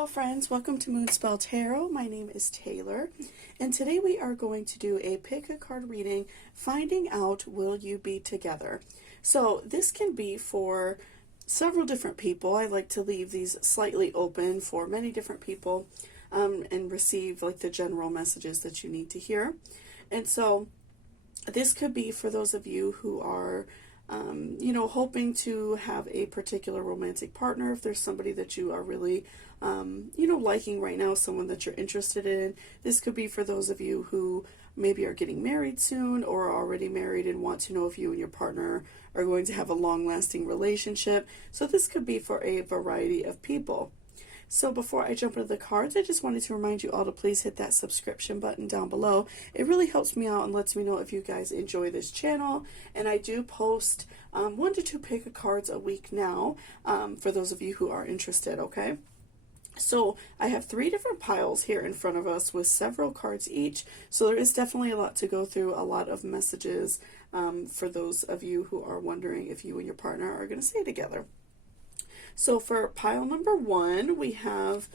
Hello friends, welcome to Moonspell Tarot. My name is Taylor, and today we are going to do a pick a card reading, finding out will you be together. So this can be for several different people. I like to leave these slightly open for many different people and receive like the general messages that you need to hear. And so this could be for those of you who are hoping to have a particular romantic partner. If there's somebody that you are really, liking right now, someone that you're interested in. This could be for those of you who maybe are getting married soon or are already married and want to know if you and your partner are going to have a long-lasting relationship. So this could be for a variety of people. So before I jump into the cards, I just wanted to remind you all to please hit that subscription button down below. It really helps me out and lets me know if you guys enjoy this channel. And I do post 1 to 2 pick a cards a week now for those of you who are interested, okay? So I have 3 different piles here in front of us with several cards each. So there is definitely a lot to go through, a lot of messages for those of you who are wondering if you and your partner are going to stay together. So for pile number 1, we have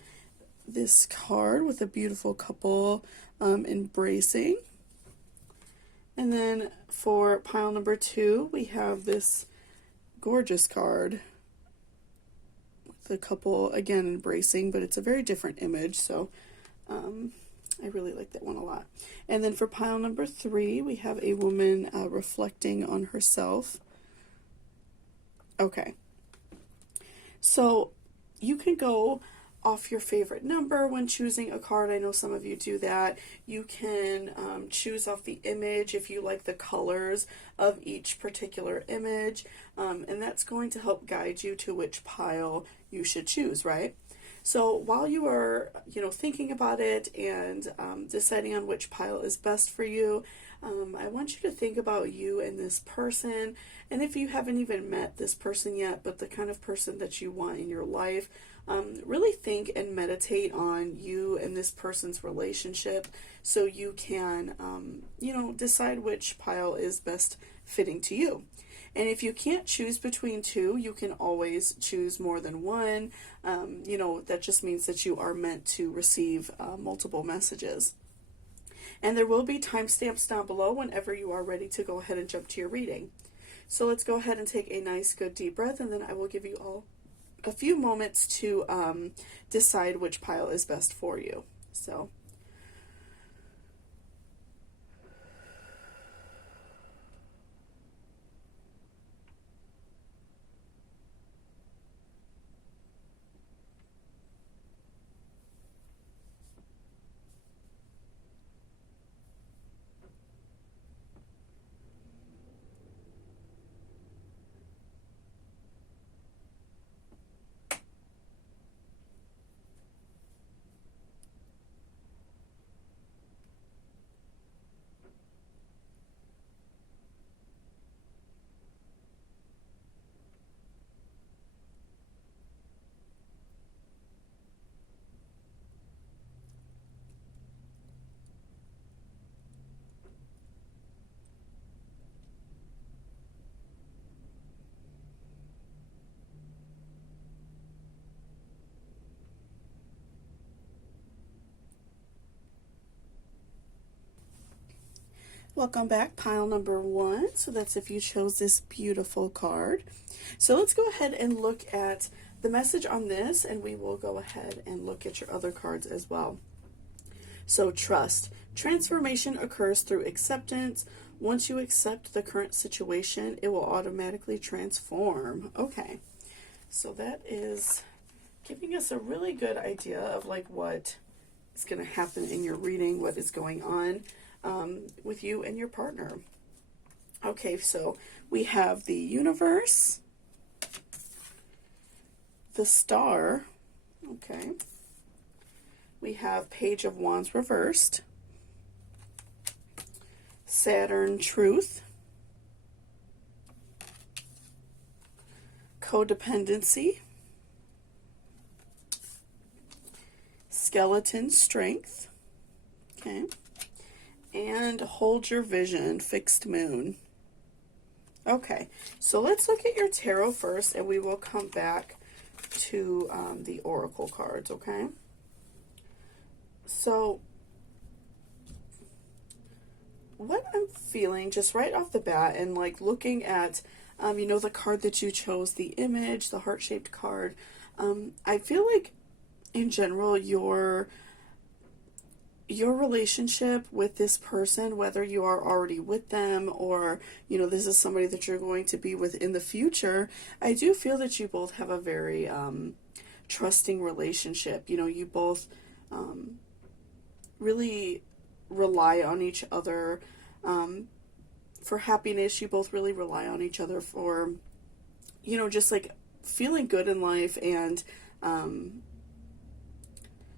this card with a beautiful couple embracing. And then for pile number 2, we have this gorgeous card with a couple, again, embracing, but it's a very different image. So I really like that one a lot. And then for pile number 3, we have a woman reflecting on herself. Okay. So you can go off your favorite number when choosing a card. I know some of you do that. You can choose off the image if you like the colors of each particular image, and that's going to help guide you to which pile you should choose, right? So while you are, thinking about it and deciding on which pile is best for you, I want you to think about you and this person. And if you haven't even met this person yet, but the kind of person that you want in your life, really think and meditate on you and this person's relationship so you can, decide which pile is best fitting to you. And if you can't choose between 2, you can always choose more than one. That just means that you are meant to receive multiple messages. And there will be timestamps down below whenever you are ready to go ahead and jump to your reading. So let's go ahead and take a nice, good, deep breath, and then I will give you all a few moments to decide which pile is best for you. So. Welcome back, pile number 1. So that's if you chose this beautiful card. So let's go ahead and look at the message on this, and we will go ahead and look at your other cards as well. So trust. Transformation occurs through acceptance. Once you accept the current situation, it will automatically transform. Okay, so that is giving us a really good idea of like what is going to happen in your reading, what is going on with you and your partner. Okay, so we have the universe, the star, okay, we have Page of Wands reversed, Saturn truth, codependency, skeleton strength, okay, and hold your vision, fixed moon. Okay, so let's look at your tarot first, and we will come back to the oracle cards, okay? So what I'm feeling just right off the bat, and like looking at, you know, the card that you chose, the image, the heart-shaped card, I feel like in general your relationship with this person, whether you are already with them or, you know, this is somebody that you're going to be with in the future, I do feel that you both have a very trusting relationship. You know, you both really rely on each other for happiness. You both really rely on each other for, you know, just like feeling good in life, and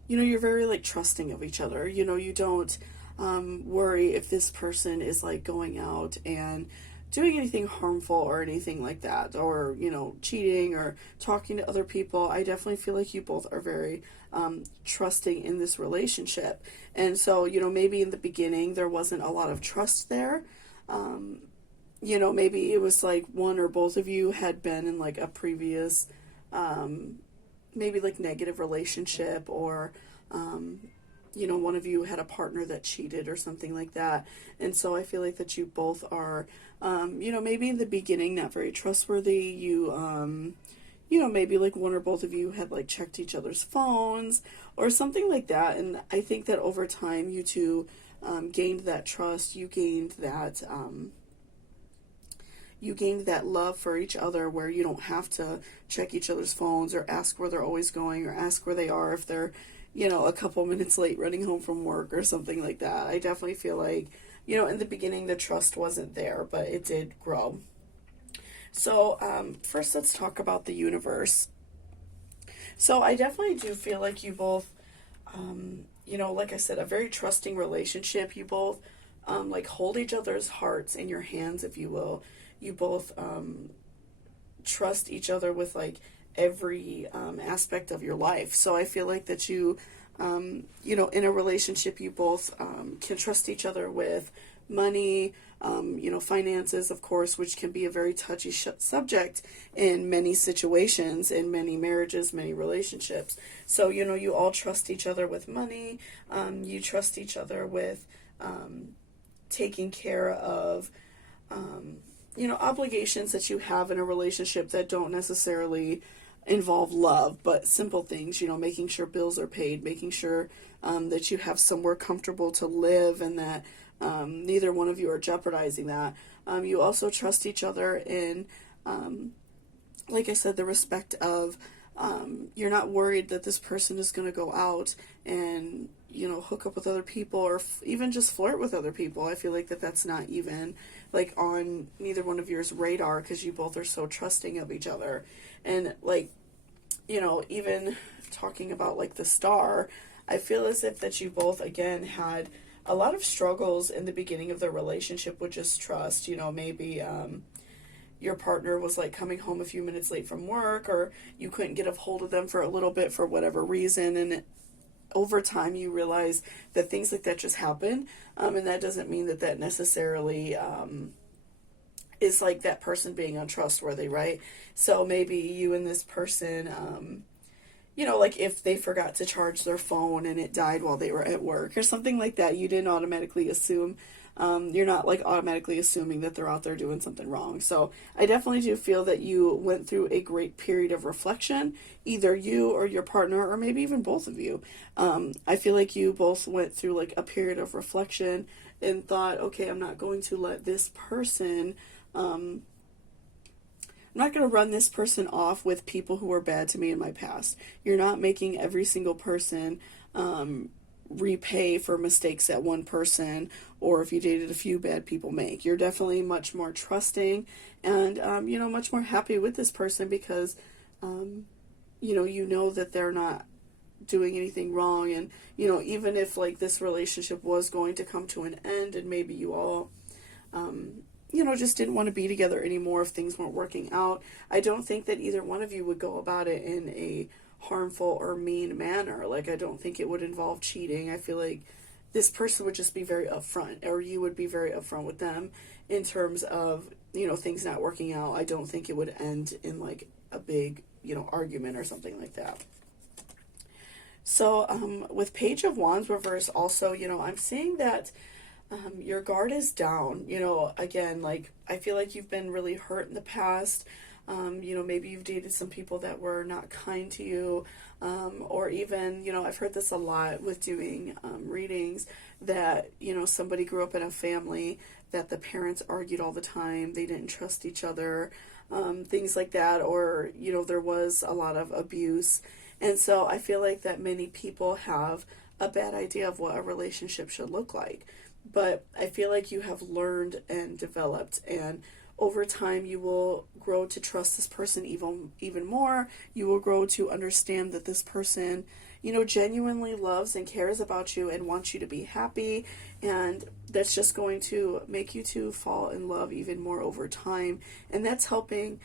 you know, you're very like trusting of each other. You know, you don't worry if this person is like going out and doing anything harmful or anything like that, or, you know, cheating or talking to other people. I definitely feel like you both are very trusting in this relationship. And so, you know, maybe in the beginning there wasn't a lot of trust there. You know, maybe it was like one or both of you had been in like a previous maybe like negative relationship, or you know, one of you had a partner that cheated or something like that. And so I feel like that you both are you know, maybe in the beginning not very trustworthy. You know, maybe like one or both of you had like checked each other's phones or something like that. And I think that over time you two gained that trust. You gained that love for each other, where you don't have to check each other's phones or ask where they're always going, or ask where they are if they're, you know, a couple minutes late running home from work or something like that. I definitely feel like, you know, in the beginning the trust wasn't there, but it did grow. So first let's talk about the universe. So I definitely do feel like you both, you know, like I said, a very trusting relationship. You both like hold each other's hearts in your hands, if you will. You both trust each other with like every aspect of your life. So I feel like that you, you know, in a relationship, you both can trust each other with money, you know, finances, of course, which can be a very touchy subject in many situations, in many marriages, many relationships. So, you know, you all trust each other with money. You trust each other with taking care of, you know, obligations that you have in a relationship that don't necessarily involve love, but simple things, you know, making sure bills are paid, making sure that you have somewhere comfortable to live, and that neither one of you are jeopardizing that. You also trust each other in, like I said, the respect of, you're not worried that this person is going to go out and, you know, hook up with other people, or even just flirt with other people. I feel like that's not even like on neither one of yours radar, because you both are so trusting of each other. And like, you know, even talking about like the star, I feel as if that you both again had a lot of struggles in the beginning of the relationship with just trust. You know, maybe your partner was like coming home a few minutes late from work, or you couldn't get a hold of them for a little bit for whatever reason, and over time you realize that things like that just happen, and that doesn't mean that necessarily is like that person being untrustworthy, right? So maybe you and this person, you know, like if they forgot to charge their phone and it died while they were at work or something like that, you didn't automatically assume, you're not like automatically assuming that they're out there doing something wrong. So I definitely do feel that you went through a great period of reflection, either you or your partner, or maybe even both of you. I feel like you both went through like a period of reflection and thought, okay, I'm not going to let this person, I'm not going to run this person off with people who were bad to me in my past. You're not making every single person repay for mistakes that one person, or if you dated a few bad people, make. You're definitely much more trusting and, you know, much more happy with this person because, you know that they're not doing anything wrong. And, you know, even if like this relationship was going to come to an end and maybe you all, you know, just didn't want to be together anymore if things weren't working out, I don't think that either one of you would go about it in a harmful or mean manner. Like, I don't think it would involve cheating. I feel like this person would just be very upfront, or you would be very upfront with them in terms of, you know, things not working out. I don't think it would end in like a big, argument or something like that. So with Page of Wands reverse also, I'm seeing that your guard is down. Again, like, I feel like you've been really hurt in the past. Maybe you've dated some people that were not kind to you, or even, I've heard this a lot with doing readings, that, somebody grew up in a family that the parents argued all the time, they didn't trust each other, things like that, or, there was a lot of abuse. And so I feel like that many people have a bad idea of what a relationship should look like. But I feel like you have learned and developed, and over time you will grow to trust this person even more. You will grow to understand that this person, genuinely loves and cares about you and wants you to be happy, and that's just going to make you two fall in love even more over time. And that's helping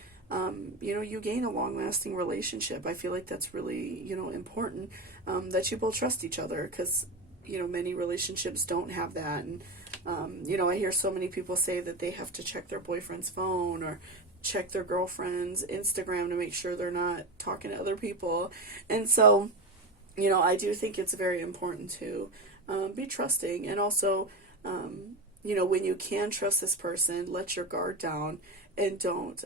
you gain a long-lasting relationship. I feel like that's really, important, that you both trust each other, because many relationships don't have that. And I hear so many people say that they have to check their boyfriend's phone or check their girlfriend's Instagram to make sure they're not talking to other people. And so, I do think it's very important to be trusting. And also, when you can trust this person, let your guard down, and don't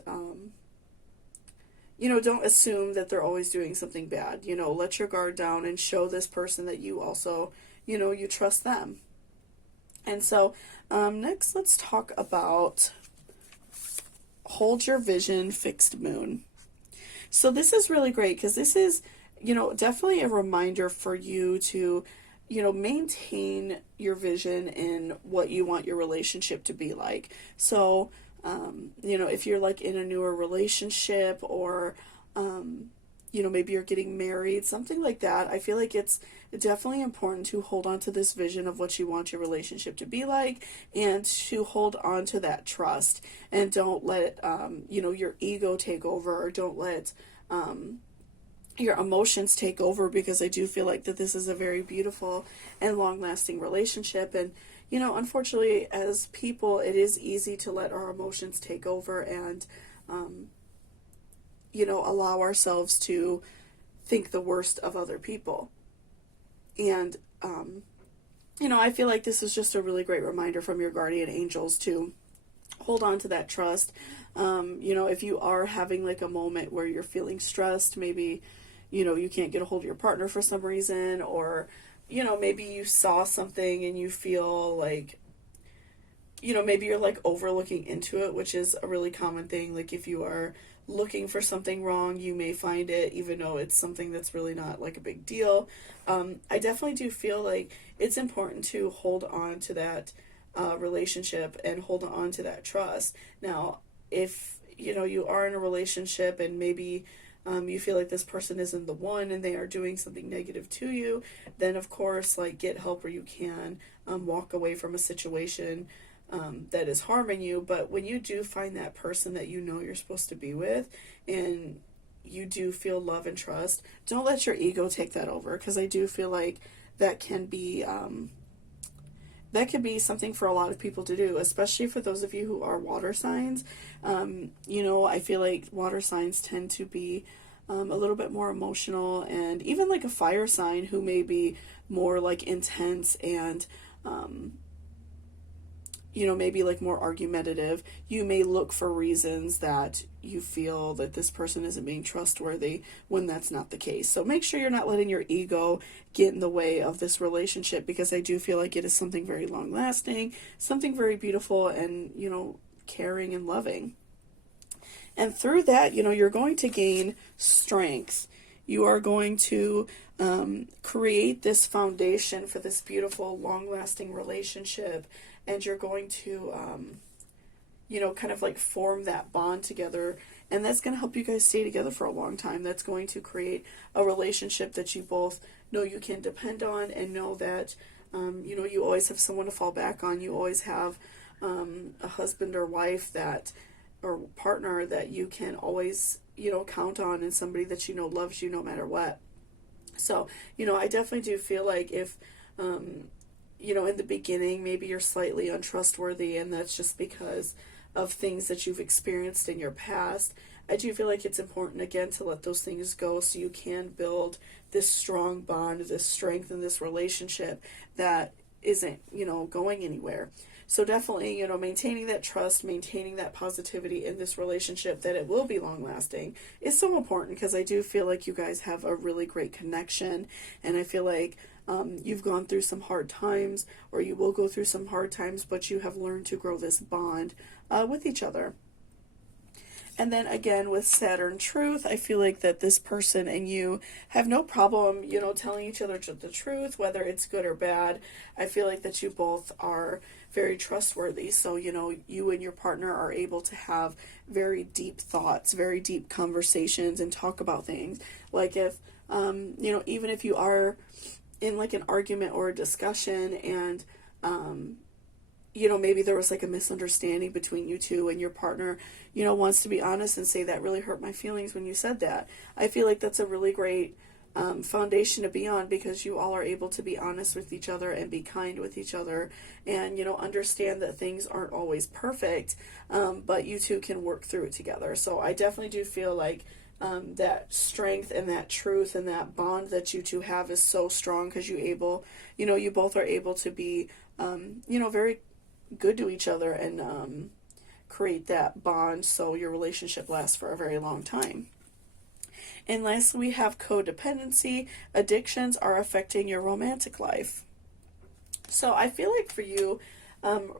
assume that they're always doing something bad. Let your guard down and show this person that you also, you trust them. And so next, let's talk about Hold Your Vision, Fixed Moon. So this is really great, because this is, definitely a reminder for you to, maintain your vision in what you want your relationship to be like. So, if you're like in a newer relationship, or, maybe you're getting married, something like that, I feel like it's definitely important to hold on to this vision of what you want your relationship to be like, and to hold on to that trust, and don't let, your ego take over, or don't let, your emotions take over, because I do feel like that this is a very beautiful and long-lasting relationship. And unfortunately, as people, it is easy to let our emotions take over, and allow ourselves to think the worst of other people. And I feel like this is just a really great reminder from your guardian angels to hold on to that trust. If you are having like a moment where you're feeling stressed, maybe you can't get a hold of your partner for some reason, or maybe you saw something and you feel like, maybe you're like overlooking into it, which is a really common thing. Like, if you are looking for something wrong, you may find it, even though it's something that's really not like a big deal. I definitely do feel like it's important to hold on to that relationship, and hold on to that trust. Now, if you are in a relationship, and maybe you feel like this person isn't the one, and they are doing something negative to you, then of course, like, get help where you can, walk away from a situation that is harming you. But when you do find that person that you're supposed to be with, and you do feel love and trust, don't let your ego take that over, because I do feel like that can be something for a lot of people to do, especially for those of you who are water signs. I feel like water signs tend to be a little bit more emotional, and even like a fire sign who may be more like intense and maybe like more argumentative, you may look for reasons that you feel that this person isn't being trustworthy, when that's not the case. So make sure you're not letting your ego get in the way of this relationship, because I do feel like it is something very long lasting, something very beautiful, and, caring and loving. And through that, you're going to gain strength. You are going to create this foundation for this beautiful, long-lasting relationship, and you're going to, kind of like form that bond together, and that's going to help you guys stay together for a long time. That's going to create a relationship that you both know you can depend on, and know that, you always have someone to fall back on. You always have a husband or wife or partner that you can always, count on, and somebody that loves you no matter what. So, I definitely do feel like if, in the beginning, maybe you're slightly untrustworthy, and that's just because of things that you've experienced in your past. I do feel like it's important, again, to let those things go so you can build this strong bond, this strength in this relationship that isn't, going anywhere. So definitely, maintaining that trust, maintaining that positivity in this relationship, that it will be long lasting, is so important, because I do feel like you guys have a really great connection. And I feel like you've gone through some hard times, or you will go through some hard times, but you have learned to grow this bond with each other. And then again, with Saturn truth, I feel like that this person and you have no problem, telling each other the truth, whether it's good or bad. I feel like that you both are very trustworthy. So, you and your partner are able to have very deep thoughts, very deep conversations, and talk about things. Like if, even if you are in like an argument or a discussion, and, maybe there was like a misunderstanding between you two, and your partner, wants to be honest and say, that really hurt my feelings when you said that. I feel like that's a really great foundation to be on, because you all are able to be honest with each other and be kind with each other, and, understand that things aren't always perfect, but you two can work through it together. So I definitely do feel like that strength and that truth and that bond that you two have is so strong, because you both are able to be, very good to each other, and create that bond so your relationship lasts for a very long time. And lastly, we have codependency. Addictions are affecting your romantic life. So I feel like for you,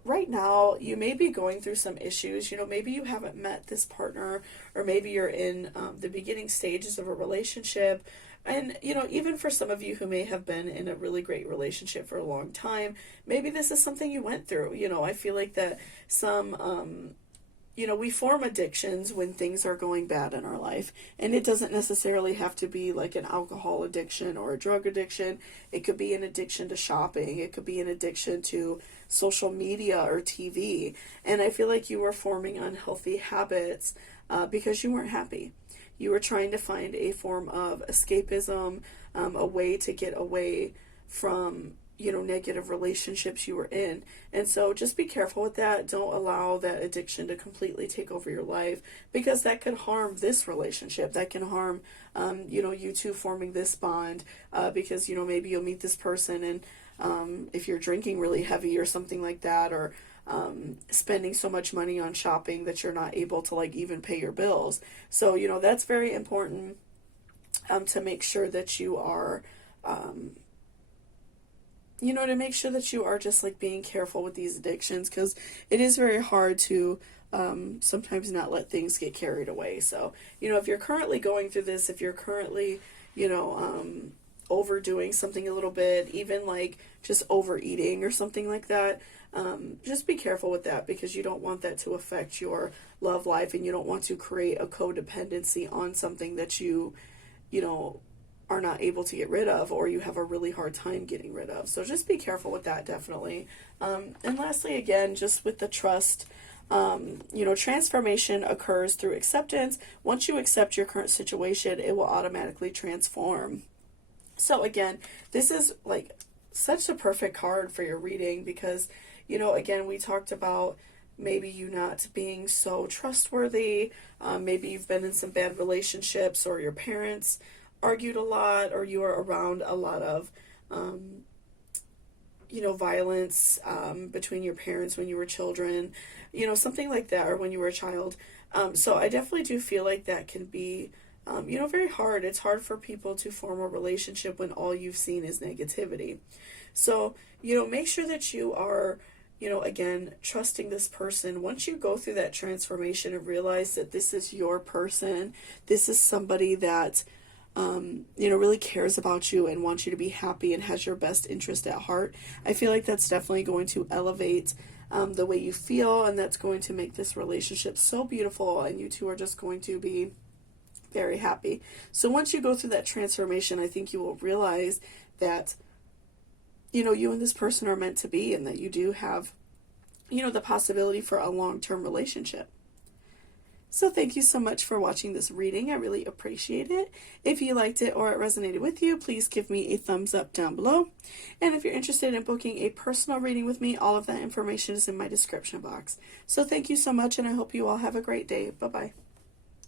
right now, you may be going through some issues. Maybe you haven't met this partner, or maybe you're in the beginning stages of a relationship. And, even for some of you who may have been in a really great relationship for a long time, maybe this is something you went through. I feel like that some, we form addictions when things are going bad in our life. And it doesn't necessarily have to be like an alcohol addiction or a drug addiction. It could be an addiction to shopping. It could be an addiction to social media or TV. And I feel like you were forming unhealthy habits because you weren't happy. You were trying to find a form of escapism, a way to get away from, negative relationships you were in. And so just be careful with that. Don't allow that addiction to completely take over your life, because that could harm this relationship. That can harm, you two forming this bond, because, maybe you'll meet this person, and if you're drinking really heavy or something like that, or spending so much money on shopping that you're not able to like even pay your bills. So, that's very important to make sure that you are, to make sure that you are just like being careful with these addictions, because it is very hard to sometimes not let things get carried away. So, if you're currently going through this, if you're currently, overdoing something a little bit, even like just overeating or something like that, just be careful with that, because you don't want that to affect your love life, and you don't want to create a codependency on something that you are not able to get rid of, or you have a really hard time getting rid of. So just be careful with that, definitely. And lastly, again, just with the trust, transformation occurs through acceptance. Once you accept your current situation, it will automatically transform. So again, this is like such a perfect card for your reading, because, again, we talked about maybe you not being so trustworthy. Maybe you've been in some bad relationships, or your parents argued a lot, or you were around a lot of, violence between your parents when you were children, something like that, or when you were a child. So I definitely do feel like that can be, very hard. It's hard for people to form a relationship when all you've seen is negativity. So, make sure that you are, again, trusting this person. Once you go through that transformation and realize that this is your person, this is somebody that, really cares about you and wants you to be happy and has your best interest at heart, I feel like that's definitely going to elevate the way you feel, and that's going to make this relationship so beautiful, and you two are just going to be very happy. So once you go through that transformation, I think you will realize that, you and this person are meant to be, and that you do have, the possibility for a long-term relationship. So thank you so much for watching this reading. I really appreciate it. If you liked it or it resonated with you, please give me a thumbs up down below. And if you're interested in booking a personal reading with me, all of that information is in my description box. So thank you so much, and I hope you all have a great day. Bye-bye.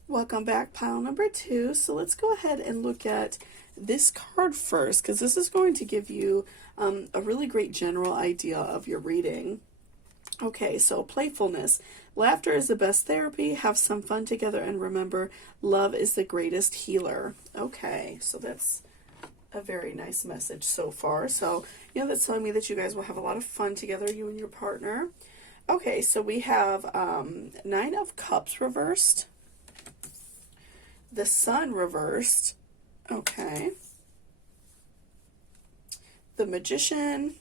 Welcome back, pile number 2. So let's go ahead and look at this card first, because this is going to give you a really great general idea of your reading. Okay, so playfulness. Laughter is the best therapy. Have some fun together, and remember, love is the greatest healer. Okay, so that's a very nice message so far. So, that's telling me that you guys will have a lot of fun together, you and your partner. Okay, so we have 9 of Cups reversed. The Sun reversed. Okay. The Magician.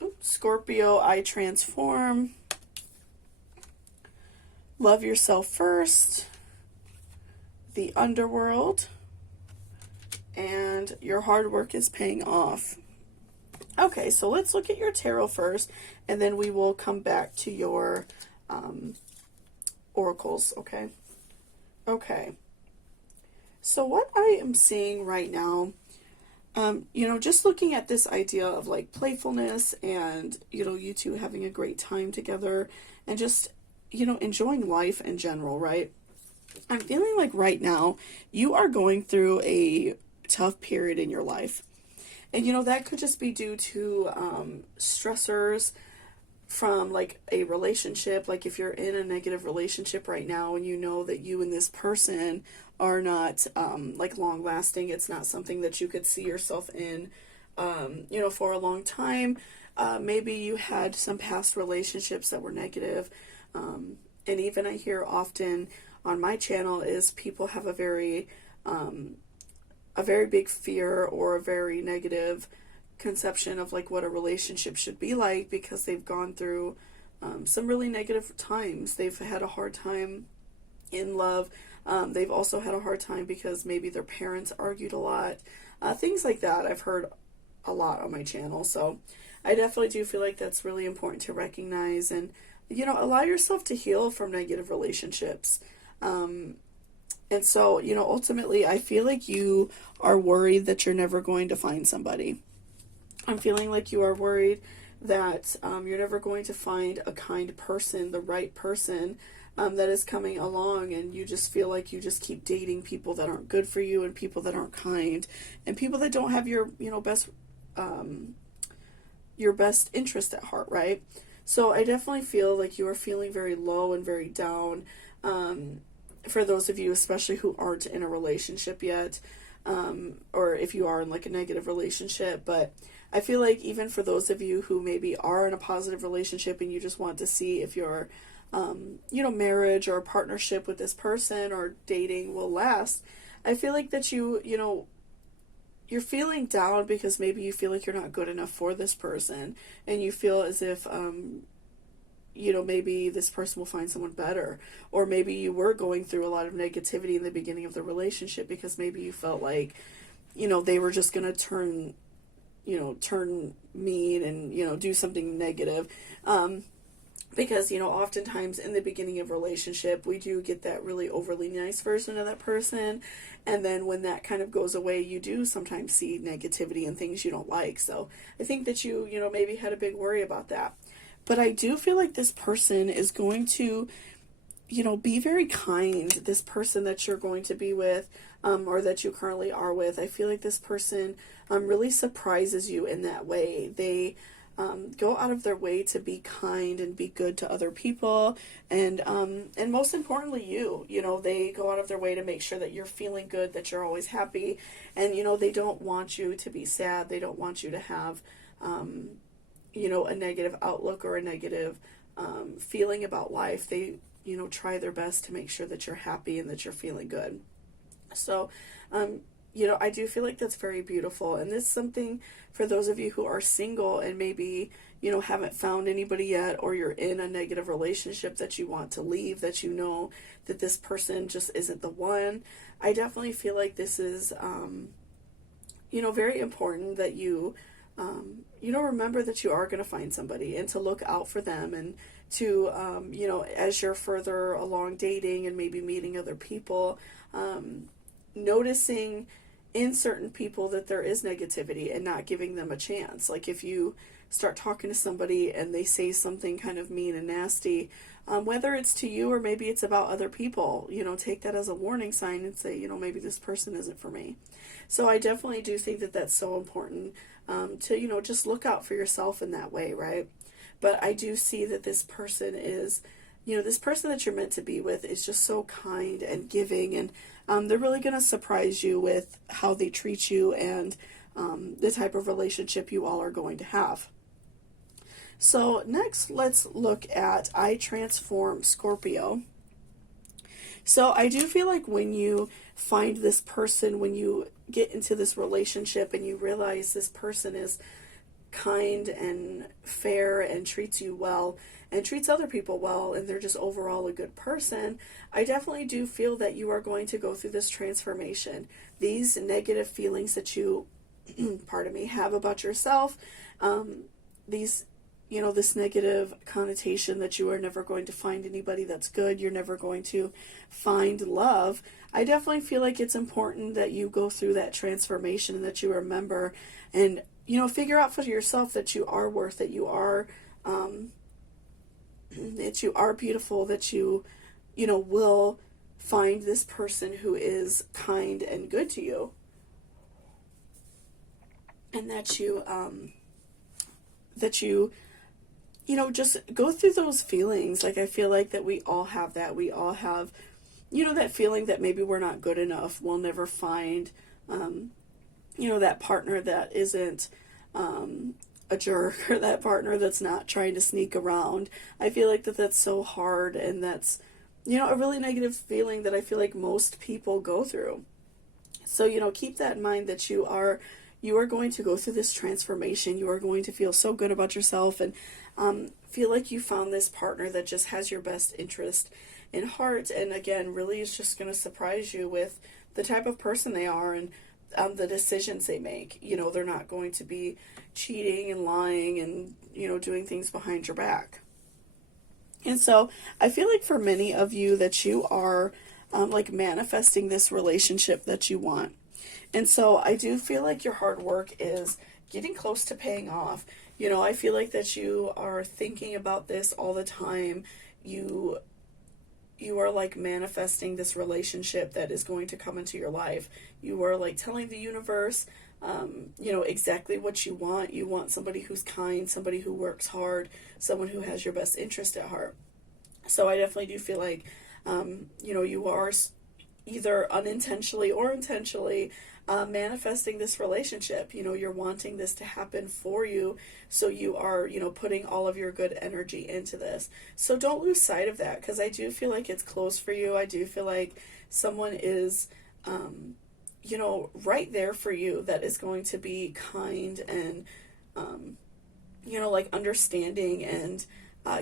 Oops, Scorpio, I transform. Love yourself first. The Underworld. And your hard work is paying off. Okay, so let's look at your tarot first, and then we will come back to your oracles, okay? Okay. So what I am seeing right now, just looking at this idea of like playfulness and, you two having a great time together and just, enjoying life in general, right? I'm feeling like right now you are going through a tough period in your life. And, that could just be due to stressors from like a relationship. Like if you're in a negative relationship right now and you know that you and this person are not like long lasting, it's not something that you could see yourself in, for a long time. Maybe you had some past relationships that were negative. And even I hear often on my channel is people have a very big fear or a very negative conception of like what a relationship should be like because they've gone through some really negative times. They've had a hard time in love. They've also had a hard time because maybe their parents argued a lot. Things like that I've heard a lot on my channel. So I definitely do feel like that's really important to recognize and, allow yourself to heal from negative relationships. And so, ultimately, I feel like you are worried that you're never going to find somebody. I'm feeling like you are worried that you're never going to find a kind person, the right person that is coming along, and you just feel like you just keep dating people that aren't good for you and people that aren't kind and people that don't have your, your best interest at heart, right? So I definitely feel like you are feeling very low and very down. For those of you, especially who aren't in a relationship yet, or if you are in like a negative relationship, but I feel like even for those of you who maybe are in a positive relationship and you just want to see if your, marriage or partnership with this person or dating will last, I feel like that you're feeling down because maybe you feel like you're not good enough for this person and you feel as if, maybe this person will find someone better, or maybe you were going through a lot of negativity in the beginning of the relationship because maybe you felt like, they were just going to turn mean and, do something negative. Because, oftentimes in the beginning of a relationship, we do get that really overly nice version of that person. And then when that kind of goes away, you do sometimes see negativity and things you don't like. So I think that you maybe had a big worry about that. But I do feel like this person is going to, be very kind. This person that you're going to be with, or that you currently are with, I feel like this person really surprises you in that way. They go out of their way to be kind and be good to other people, and most importantly, they go out of their way to make sure that you're feeling good, that you're always happy, and they don't want you to be sad. They don't want you to have a negative outlook or a negative feeling about life. They, try their best to make sure that you're happy and that you're feeling good. So, I do feel like that's very beautiful. And this is something for those of you who are single and maybe, haven't found anybody yet, or you're in a negative relationship that you want to leave, that that this person just isn't the one. I definitely feel like this is, very important that you remember that you are going to find somebody and to look out for them, and to, as you're further along dating and maybe meeting other people, noticing in certain people that there is negativity and not giving them a chance. Like if you start talking to somebody and they say something kind of mean and nasty, whether it's to you or maybe it's about other people. Take that as a warning sign and say, maybe this person isn't for me. So I definitely do think that that's so important, to, just look out for yourself in that way, right? But I do see that this person is, this person that you're meant to be with is just so kind and giving, and they're really going to surprise you with how they treat you and the type of relationship you all are going to have. So next, let's look at I Transform Scorpio. So I do feel like when you find this person, when you get into this relationship and you realize this person is kind and fair and treats you well and treats other people well, and they're just overall a good person, I definitely do feel that you are going to go through this transformation. These negative feelings that you, pardon me, have about yourself, these, this negative connotation that you are never going to find anybody that's good, you're never going to find love, I definitely feel like it's important that you go through that transformation and that you remember and, figure out for yourself that you are worth it, you are, that you are beautiful, that you will find this person who is kind and good to you. And that you just go through those feelings. Like, I feel like that we all have that. We all have, that feeling that maybe we're not good enough. We'll never find, that partner that isn't a jerk, or that partner that's not trying to sneak around. I feel like that's so hard, and that's, a really negative feeling that I feel like most people go through. So, keep that in mind, that you are going to go through this transformation. You are going to feel so good about yourself and feel like you found this partner that just has your best interest in heart. And again, really is just going to surprise you with the type of person they are and the decisions they make. They're not going to be cheating and lying and, doing things behind your back. And so I feel like for many of you that you are manifesting this relationship that you want. And so I do feel like your hard work is getting close to paying off. I feel like that you are thinking about this all the time. You are manifesting this relationship that is going to come into your life. You are telling the universe, exactly what you want. You want somebody who's kind, somebody who works hard, someone who has your best interest at heart. So I definitely do feel like, you are either unintentionally or intentionally manifesting this relationship. You're wanting this to happen for you, so you are, putting all of your good energy into this. So don't lose sight of that, because I do feel like it's close for you. I do feel like someone is, right there for you, that is going to be kind and, understanding and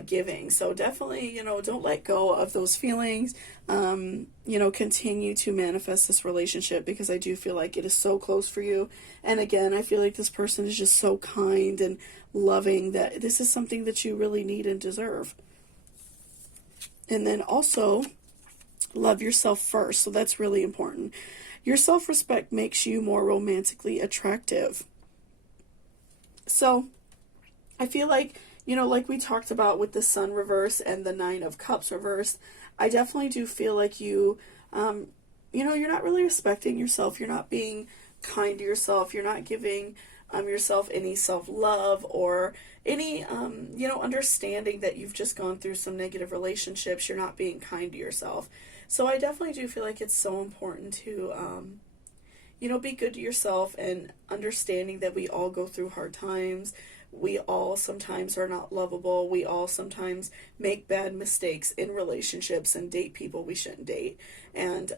giving. So definitely, don't let go of those feelings. Continue to manifest this relationship, because I do feel like it is so close for you. And again, I feel like this person is just so kind and loving that this is something that you really need and deserve. And then also, love yourself first. So that's really important. Your self-respect makes you more romantically attractive. So I feel like, like we talked about with the Sun reverse and the Nine of Cups reversed, I definitely do feel like you, you're not really respecting yourself. You're not being kind to yourself. You're not giving yourself any self-love or any, understanding that you've just gone through some negative relationships. You're not being kind to yourself. So I definitely do feel like it's so important to, be good to yourself, and understanding that we all go through hard times. We all sometimes are not lovable. We all sometimes make bad mistakes in relationships and date people we shouldn't date. And,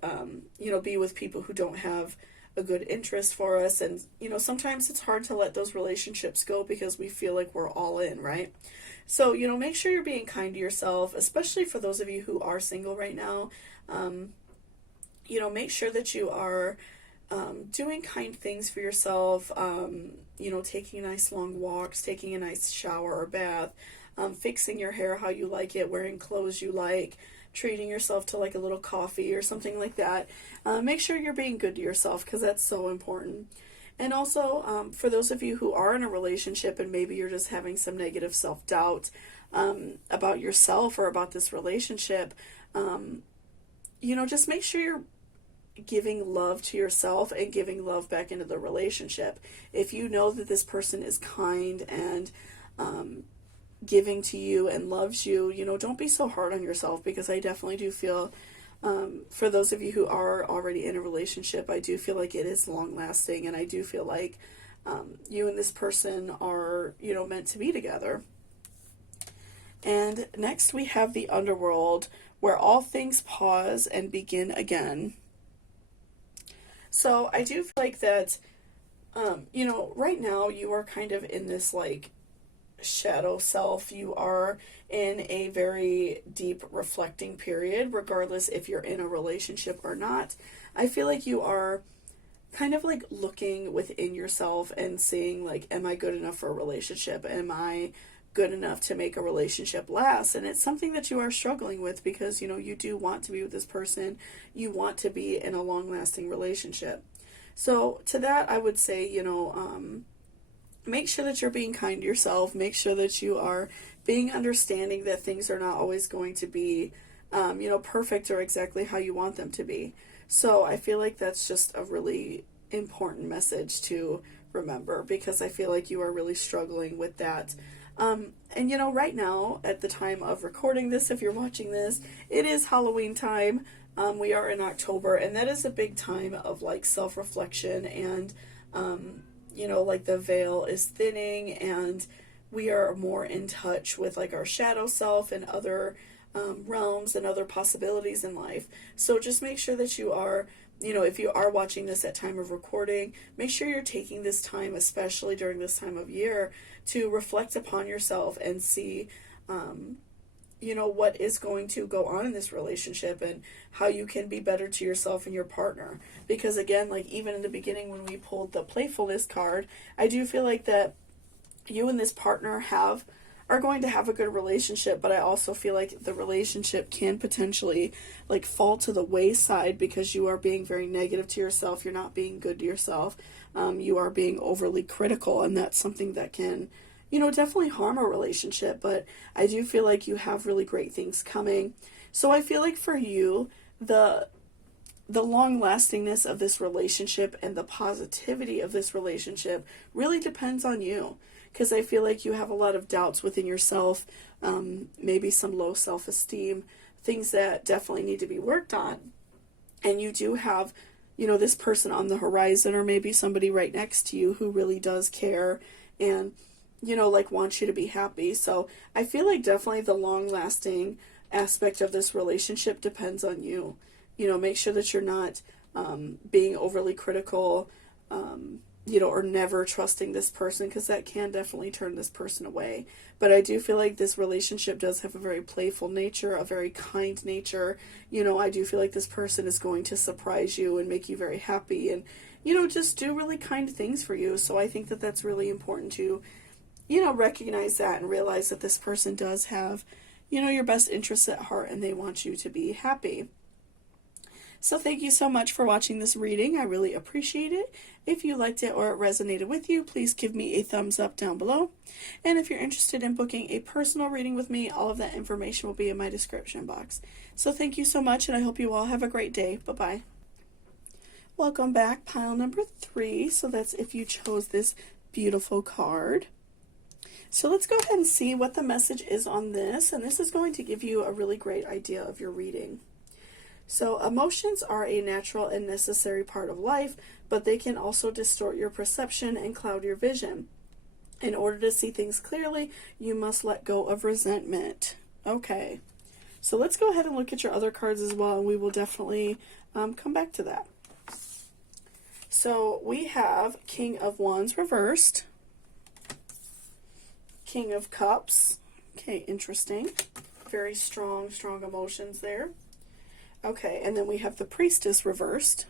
be with people who don't have a good interest for us. And, sometimes it's hard to let those relationships go because we feel like we're all in, right? So, make sure you're being kind to yourself, especially for those of you who are single right now. Make sure that you are doing kind things for yourself, taking nice long walks, taking a nice shower or bath, fixing your hair how you like it, wearing clothes you like, treating yourself to a little coffee or something like that. Make sure you're being good to yourself, because that's so important. And also, for those of you who are in a relationship and maybe you're just having some negative self-doubt about yourself or about this relationship, just make sure you're giving love to yourself and giving love back into the relationship. If you know that this person is kind and giving to you and loves you, don't be so hard on yourself, because I definitely do feel, for those of you who are already in a relationship, I do feel like it is long lasting, and I do feel like you and this person are, meant to be together. And next we have the underworld, where all things pause and begin again. So I do feel like that, right now you are kind of in this like shadow self. You are in a very deep reflecting period, regardless if you're in a relationship or not. I feel like you are kind of like looking within yourself and seeing like, am I good enough for a relationship? Am I good enough to make a relationship last? And it's something that you are struggling with, because you do want to be with this person. You want to be in a long-lasting relationship. So to that I would say, make sure that you're being kind to yourself. Make sure that you are being understanding that things are not always going to be perfect or exactly how you want them to be. So I feel like that's just a really important message to remember, because I feel like you are really struggling with that. And right now, at the time of recording this, if you're watching this, it is Halloween time. We are in October, and that is a big time of like self-reflection, and like the veil is thinning, and we are more in touch with like our shadow self and other realms and other possibilities in life. So just make sure that you are, if you are watching this at time of recording, make sure you're taking this time, especially during this time of year, to reflect upon yourself and see, what is going to go on in this relationship and how you can be better to yourself and your partner. Because again, like even in the beginning when we pulled the playfulness card, I do feel like that you and this partner are going to have a good relationship, but I also feel like the relationship can potentially like fall to the wayside because you are being very negative to yourself. You're not being good to yourself. You are being overly critical, and that's something that can, definitely harm a relationship. But I do feel like you have really great things coming. So I feel like for you, the long lastingness of this relationship and the positivity of this relationship really depends on you. Because I feel like you have a lot of doubts within yourself, maybe some low self-esteem, things that definitely need to be worked on. And you do have, this person on the horizon, or maybe somebody right next to you who really does care and, like wants you to be happy. So I feel like definitely the long-lasting aspect of this relationship depends on you. Make sure that you're not being overly critical, or never trusting this person, because that can definitely turn this person away. But I do feel like this relationship does have a very playful nature, a very kind nature. I do feel like this person is going to surprise you and make you very happy and, just do really kind things for you. So I think that that's really important to, recognize that and realize that this person does have, your best interests at heart, and they want you to be happy. So thank you so much for watching this reading. I really appreciate it. If you liked it or it resonated with you, please give me a thumbs up down below. And if you're interested in booking a personal reading with me, all of that information will be in my description box. So thank you so much, and I hope you all have a great day. Bye-bye. Welcome back, pile number 3. So that's if you chose this beautiful card. So let's go ahead and see what the message is on this. And this is going to give you a really great idea of your reading. So emotions are a natural and necessary part of life, but they can also distort your perception and cloud your vision. In order to see things clearly, you must let go of resentment. Okay, so let's go ahead and look at your other cards as well, and we will definitely come back to that. So we have King of Wands reversed, King of Cups. Okay, interesting. Very strong emotions there. Okay, and then we have the Priestess reversed,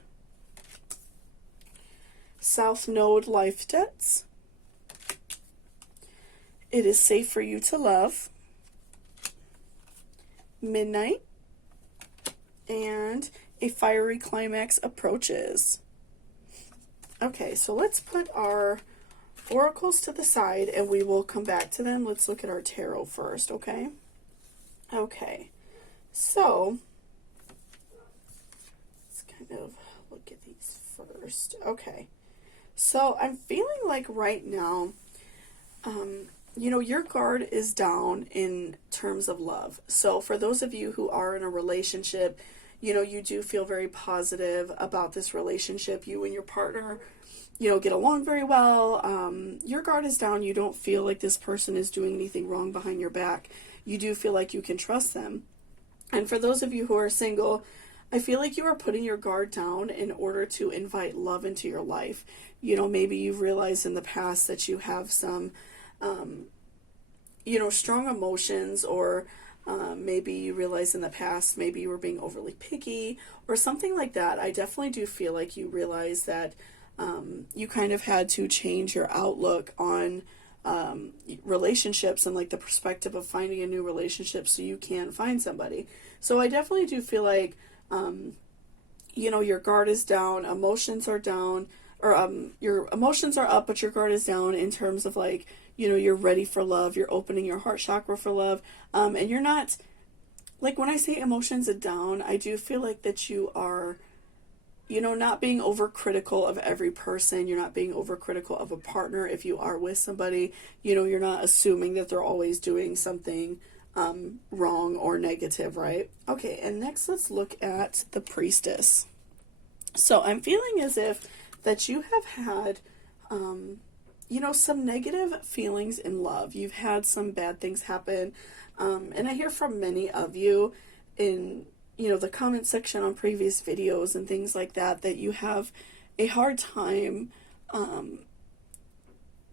South Node life debts, it is safe for you to love, Midnight, and a fiery climax approaches. Okay, so let's put our oracles to the side and we will come back to them. Let's look at our tarot first, okay? Okay, so let's kind of look at these first. Okay, so I'm feeling like right now, you know, your guard is down in terms of love. So for those of you who are in a relationship, you know, you do feel very positive about this relationship. You and your partner, you know, get along very well. Your guard is down. You don't feel like this person is doing anything wrong behind your back. You do feel like you can trust them. And for those of you who are single, I feel like you are putting your guard down in order to invite love into your life. You know, maybe you've realized in the past that you have some, you know, strong emotions, or maybe you realize in the past maybe you were being overly picky or something like that. I definitely do feel like you realize that you kind of had to change your outlook on relationships and like the perspective of finding a new relationship so you can find somebody. So I definitely do feel like, you know, your guard is down, emotions are down, or your emotions are up, but your guard is down in terms of like, you know, you're ready for love, you're opening your heart chakra for love, and you're not, like when I say emotions are down, I do feel like that you are, you know, not being overcritical of every person. You're not being overcritical of a partner if you are with somebody. You know, you're not assuming that they're always doing something wrong or negative, right? Okay, and next let's look at the Priestess. So I'm feeling as if that you have had, you know, some negative feelings in love. You've had some bad things happen. And I hear from many of you in, you know, the comment section on previous videos and things like that, that you have a hard time,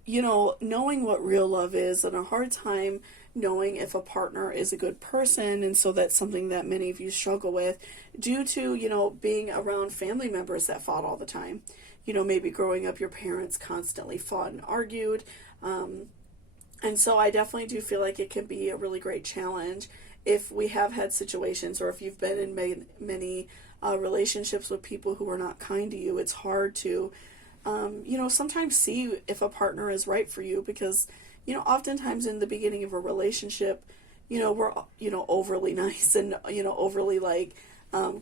you know, knowing what real love is, and a hard time knowing if a partner is a good person. And so that's something that many of you struggle with due to, you know, being around family members that fought all the time. You know, maybe growing up, your parents constantly fought and argued. And so I definitely do feel like it can be a really great challenge if we have had situations, or if you've been in many relationships with people who are not kind to you. It's hard to, you know, sometimes see if a partner is right for you, because, you know, oftentimes in the beginning of a relationship, you know, we're, you know, overly nice and, you know, overly like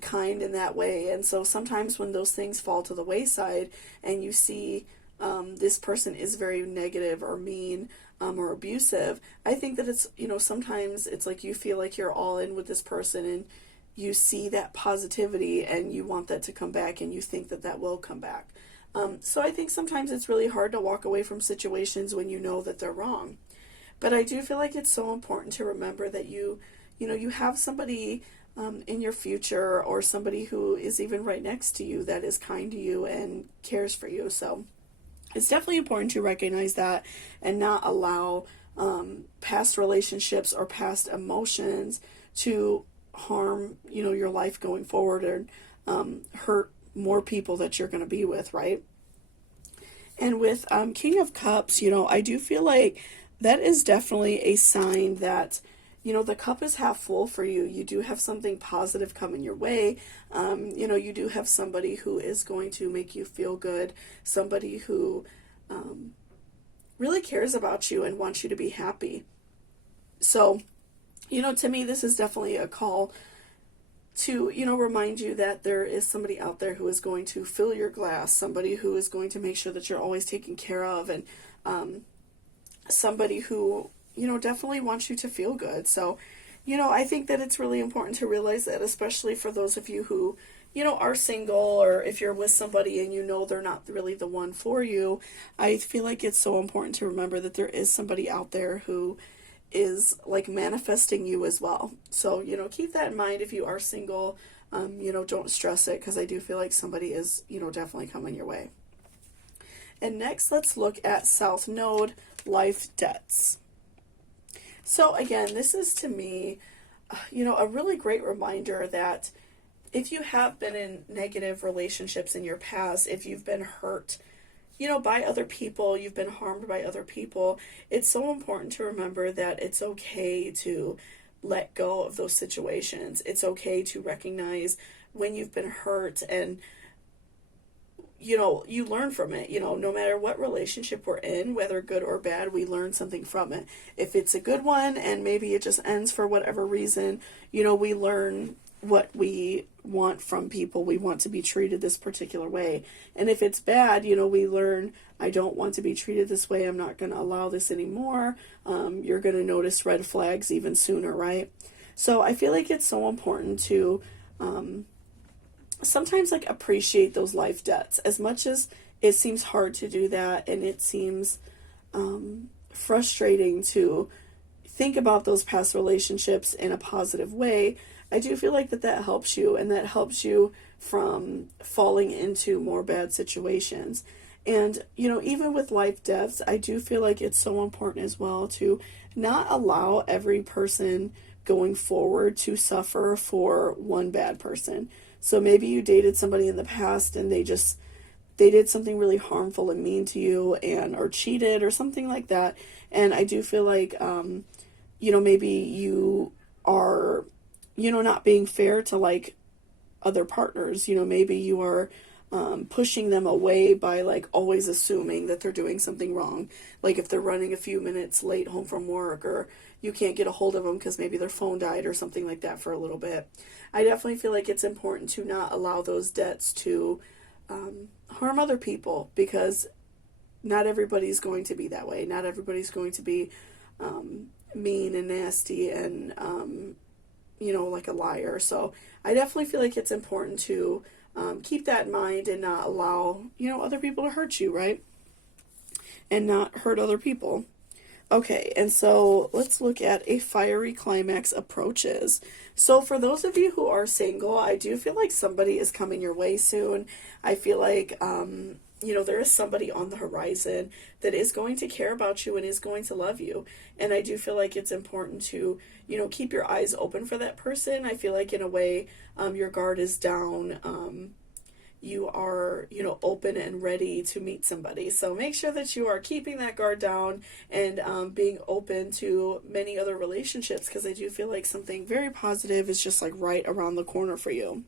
kind in that way. And so sometimes when those things fall to the wayside and you see this person is very negative or mean, or abusive, I think that it's, you know, sometimes it's like you feel like you're all in with this person and you see that positivity and you want that to come back and you think that that will come back. So I think sometimes it's really hard to walk away from situations when you know that they're wrong. But I do feel like it's so important to remember that you know, you have somebody in your future, or somebody who is even right next to you that is kind to you and cares for you. So it's definitely important to recognize that and not allow past relationships or past emotions to harm, you know, your life going forward, or hurt more people that you're going to be with, right? And with King of Cups, you know, I do feel like that is definitely a sign that, you know, the cup is half full for you. You do have something positive coming your way. You know, you do have somebody who is going to make you feel good, somebody who really cares about you and wants you to be happy. So, you know, to me, this is definitely a call to, you know, remind you that there is somebody out there who is going to fill your glass, somebody who is going to make sure that you're always taken care of, and somebody who, you know, definitely wants you to feel good. So, you know, I think that it's really important to realize that, especially for those of you who, you know, are single, or if you're with somebody and you know they're not really the one for you. I feel like it's so important to remember that there is somebody out there who is like manifesting you as well. So, you know, keep that in mind if you are single. You know, don't stress it, because I do feel like somebody is, you know, definitely coming your way. And next, let's look at South Node, life debts. So again, this is to me, you know, a really great reminder that if you have been in negative relationships in your past, if you've been hurt, you know, by other people, you've been harmed by other people, it's so important to remember that it's okay to let go of those situations. It's okay to recognize when you've been hurt, and, you learn from it. No matter what relationship we're in, whether good or bad, we learn something from it. If it's a good one and maybe it just ends for whatever reason, we learn what we want from people. We want to be treated this particular way. And if it's bad, we learn, I don't want to be treated this way. I'm not going to allow this anymore. You're going to notice red flags even sooner, right? So I feel like it's so important to sometimes like appreciate those life debts, as much as it seems hard to do that, and it seems frustrating to think about those past relationships in a positive way. I do feel like that helps you, and that helps you from falling into more bad situations. And even with life debts, I do feel like it's so important as well to not allow every person going forward to suffer for one bad person. So maybe you dated somebody in the past and they did something really harmful and mean to you, or cheated or something like that. And I do feel like, maybe you are, not being fair to like other partners. Maybe you are pushing them away by like always assuming that they're doing something wrong. Like if they're running a few minutes late home from work, or you can't get a hold of them because maybe their phone died or something like that for a little bit. I definitely feel like it's important to not allow those debts to harm other people, because not everybody's going to be that way. Not everybody's going to be mean and nasty and, like a liar. So I definitely feel like it's important to keep that in mind and not allow, other people to hurt you, right? And not hurt other people. Okay, and so let's look at a fiery climax approaches. So for those of you who are single, I do feel like somebody is coming your way soon. I feel like, there is somebody on the horizon that is going to care about you and is going to love you. And I do feel like it's important to, keep your eyes open for that person. I feel like in a way, your guard is down. You are, open and ready to meet somebody. So make sure that you are keeping that guard down and being open to many other relationships, because I do feel like something very positive is just like right around the corner for you.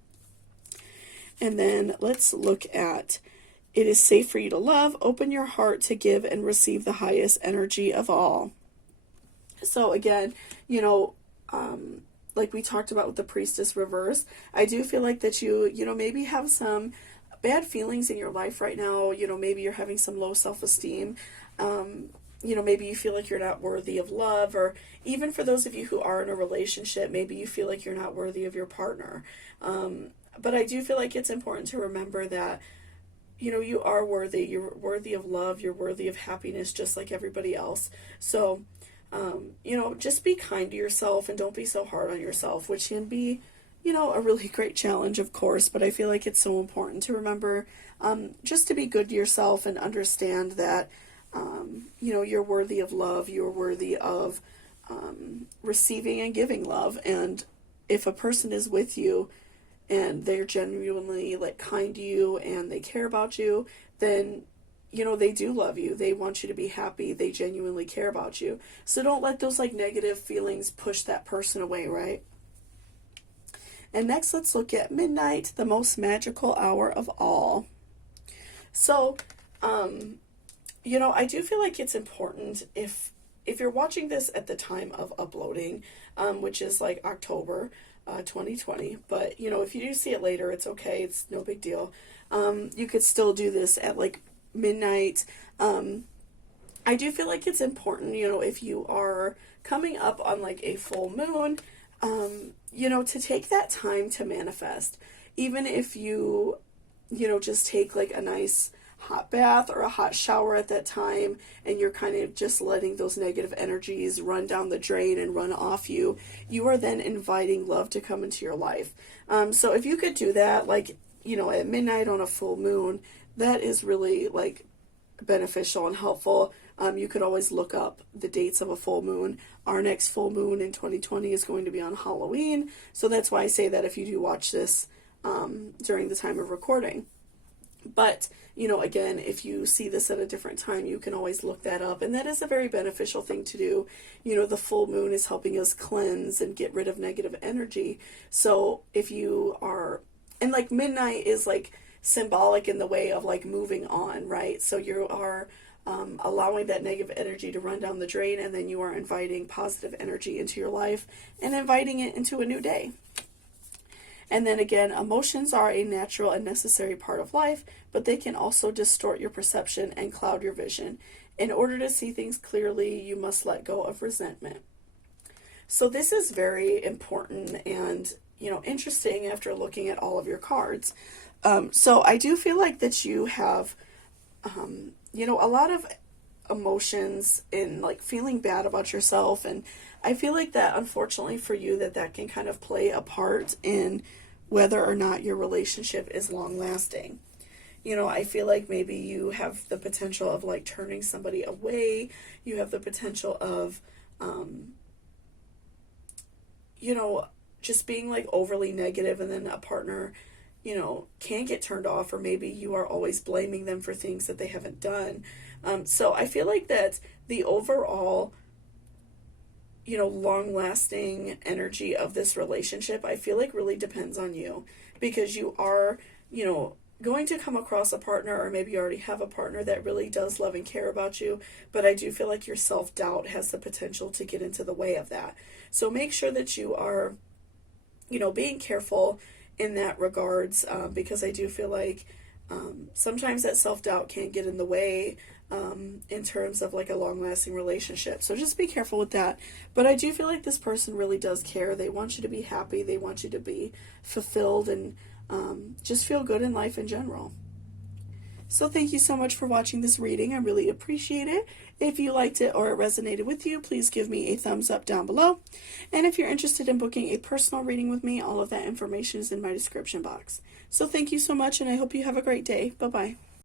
And then let's look at, it is safe for you to love. Open your heart to give and receive the highest energy of all. So again, like we talked about with the Priestess reverse, I do feel like that you maybe have some bad feelings in your life right now. Maybe you're having some low self-esteem. Maybe you feel like you're not worthy of love, or even for those of you who are in a relationship, maybe you feel like you're not worthy of your partner. But I do feel like it's important to remember that, you are worthy. You're worthy of love. You're worthy of happiness, just like everybody else. So, just be kind to yourself and don't be so hard on yourself, which can be, a really great challenge, of course, but I feel like it's so important to remember, just to be good to yourself and understand that, you're worthy of love. You're worthy of, receiving and giving love. And if a person is with you and they're genuinely like kind to you and they care about you, then they do love you. They want you to be happy. They genuinely care about you. So don't let those like negative feelings push that person away, right? And next, let's look at midnight, the most magical hour of all. So, I do feel like it's important if you're watching this at the time of uploading, which is like October 2020. But, if you do see it later, it's okay. It's no big deal. You could still do this at like midnight. I do feel like it's important, if you are coming up on like a full moon, to take that time to manifest. Even if you, just take like a nice hot bath or a hot shower at that time, and you're kind of just letting those negative energies run down the drain and run off you, you are then inviting love to come into your life. So if you could do that, like, at midnight on a full moon, that is really like beneficial and helpful. You could always look up the dates of a full moon. Our next full moon in 2020 is going to be on Halloween. So that's why I say that if you do watch this during the time of recording. But, again, if you see this at a different time, you can always look that up. And that is a very beneficial thing to do. The full moon is helping us cleanse and get rid of negative energy. So if you are, and like midnight is like symbolic in the way of like moving on, right? So you are allowing that negative energy to run down the drain, and then you are inviting positive energy into your life and inviting it into a new day. And then again, emotions are a natural and necessary part of life, but they can also distort your perception and cloud your vision. In order to see things clearly, you must let go of resentment. So this is very important and, interesting after looking at all of your cards. So I do feel like that you have, a lot of emotions in like feeling bad about yourself. And I feel like that, unfortunately for you, that can kind of play a part in whether or not your relationship is long lasting. I feel like maybe you have the potential of like turning somebody away. You have the potential of, just being like overly negative, and then a partner, can get turned off, or maybe you are always blaming them for things that they haven't done. So I feel like that the overall, long-lasting energy of this relationship, I feel like really depends on you, because you are, going to come across a partner, or maybe you already have a partner that really does love and care about you, but I do feel like your self-doubt has the potential to get into the way of that. So make sure that you are, being careful in that regards, because I do feel like sometimes that self-doubt can get in the way in terms of like a long-lasting relationship. So just be careful with that. But I do feel like this person really does care. They want you to be happy. They want you to be fulfilled and just feel good in life in general. So thank you so much for watching this reading. I really appreciate it. If you liked it or it resonated with you, please give me a thumbs up down below. And if you're interested in booking a personal reading with me, all of that information is in my description box. So thank you so much, and I hope you have a great day. Bye-bye.